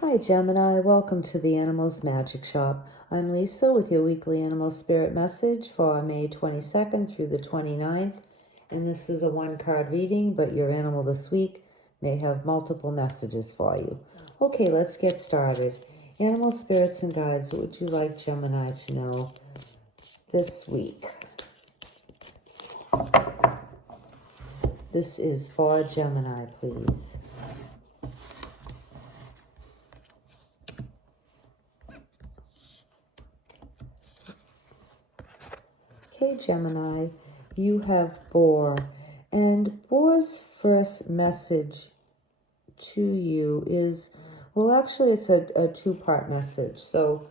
Hi Gemini, welcome to the Animals Magic Shop. I'm Lisa with your weekly animal spirit message for May 22nd through the 29th. And this is a one-card reading, but your animal this week may have multiple messages for you. Okay, let's get started. Animal spirits and guides, what would you like Gemini to know this week? This is for Gemini, please. Okay, Gemini, you have Boar, and Boar's first message to you is, well, actually it's a two-part message. So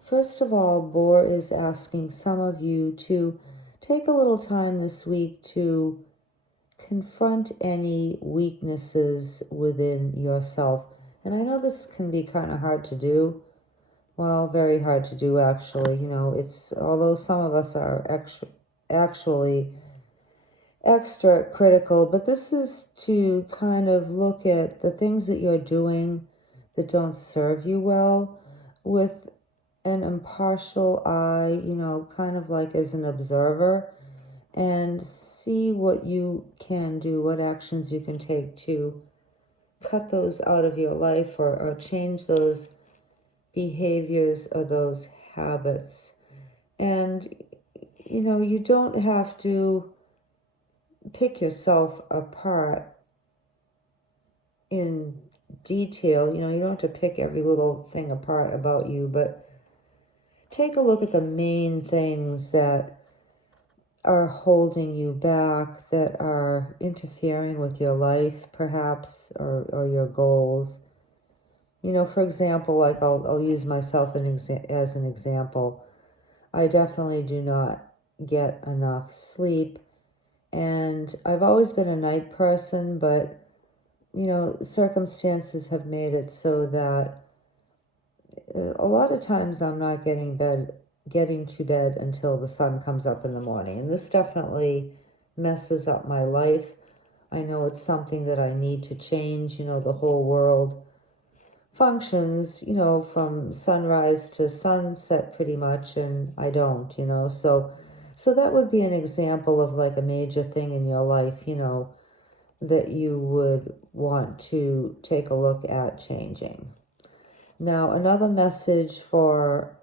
first of all, Boar is asking some of you to take a little time this week to confront any weaknesses within yourself. And I know this can be kind of hard to do. Well, very hard to do, actually. You know, although some of us are actually extra critical, but this is to kind of look at the things that you're doing that don't serve you well with an impartial eye, you know, kind of like as an observer, and see what you can do, what actions you can take to cut those out of your life or change those behaviors or those habits. And, you know, you don't have to pick yourself apart in detail. You know, you don't have to pick every little thing apart about you, but take a look at the main things that are holding you back, that are interfering with your life, perhaps, or your goals. You know, for example, like I'll use myself as an example. I definitely do not get enough sleep, and I've always been a night person, but, you know, circumstances have made it so that a lot of times I'm not getting to bed until the sun comes up in the morning, and this definitely messes up my life. I know it's something that I need to change. You know, the whole world functions, you know, from sunrise to sunset pretty much, and I don't, you know, so that would be an example of like a major thing in your life, you know, that you would want to take a look at changing. Now, another message for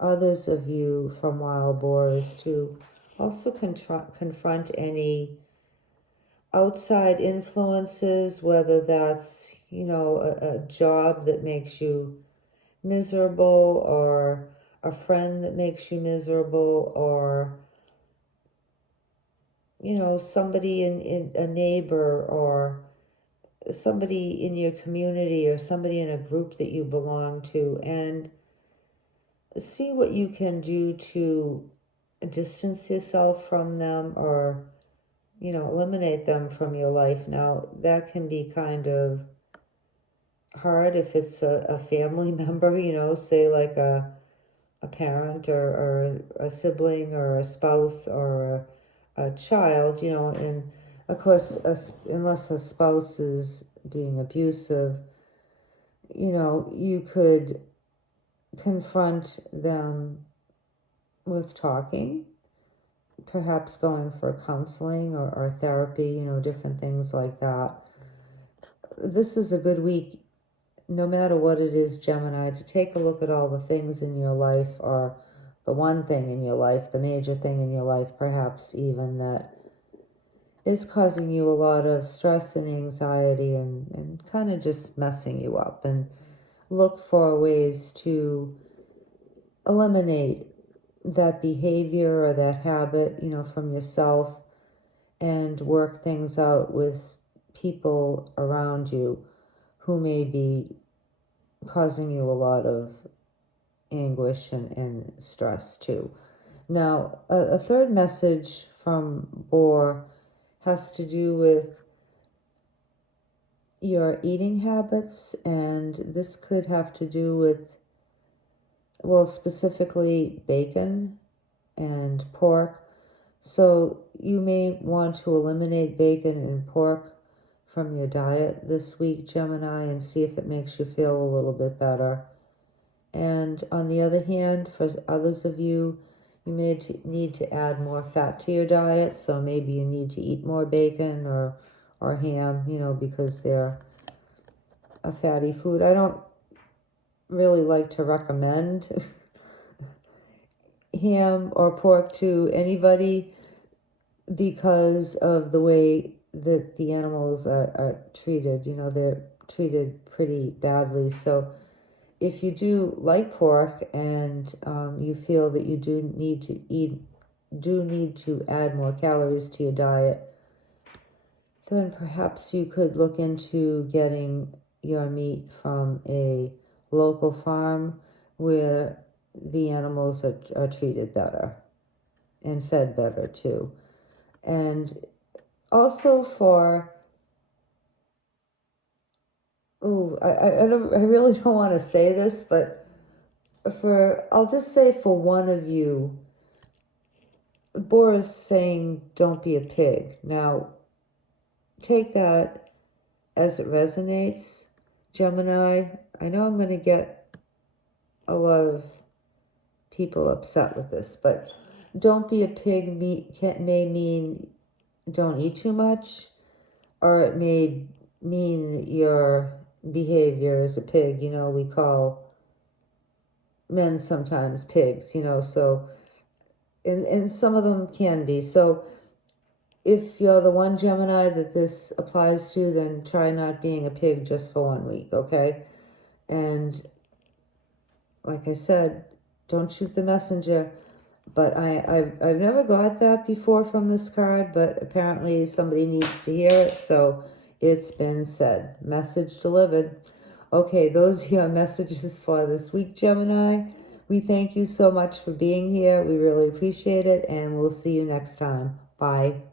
others of you from Wild Boar is to also confront any outside influences, whether that's, you know, a job that makes you miserable, or a friend that makes you miserable, or, you know, somebody in a neighbor, or somebody in your community, or somebody in a group that you belong to, and see what you can do to distance yourself from them, or, you know, eliminate them from your life. Now, that can be kind of hard if it's a family member, you know, say like a parent, or a sibling, or a spouse, or a child, you know. And of course, unless a spouse is being abusive, you know, you could confront them with talking, perhaps going for counseling or therapy, you know, different things like that. This is a good week, no matter what it is, Gemini, to take a look at all the things in your life, or the one thing in your life, the major thing in your life, perhaps even, that is causing you a lot of stress and anxiety, and kind of just messing you up, and look for ways to eliminate that behavior or that habit, you know, from yourself, and work things out with people around you who may be causing you a lot of anguish and stress too. Now, a third message from Boar has to do with your eating habits, and this could have to do with, well, specifically bacon and pork. So you may want to eliminate bacon and pork from your diet this week, Gemini, and see if it makes you feel a little bit better. And on the other hand, for others of you, you may need to add more fat to your diet, so maybe you need to eat more bacon or ham, because they're a fatty food. I don't really like to recommend ham or pork to anybody because of the way that the animals are treated. They're treated pretty badly. So if you do like pork and you feel that you do need to add more calories to your diet, then perhaps you could look into getting your meat from a local farm where the animals are treated better and fed better too. And also I really don't want to say this, but I'll just say for one of you, Boris saying, don't be a pig. Now, take that as it resonates, Gemini. I know I'm going to get a lot of people upset with this, but don't be a pig may mean don't eat too much, or it may mean your behavior as a pig. We call men sometimes pigs, so, and some of them can be. So if you're the one Gemini that this applies to, then try not being a pig just for 1 week, okay? And like I said, don't shoot the messenger. But I've never got that before from this card, but apparently somebody needs to hear it, so it's been said. Message delivered. Okay, those are your messages for this week, Gemini. We thank you so much for being here. We really appreciate it, and we'll see you next time. Bye.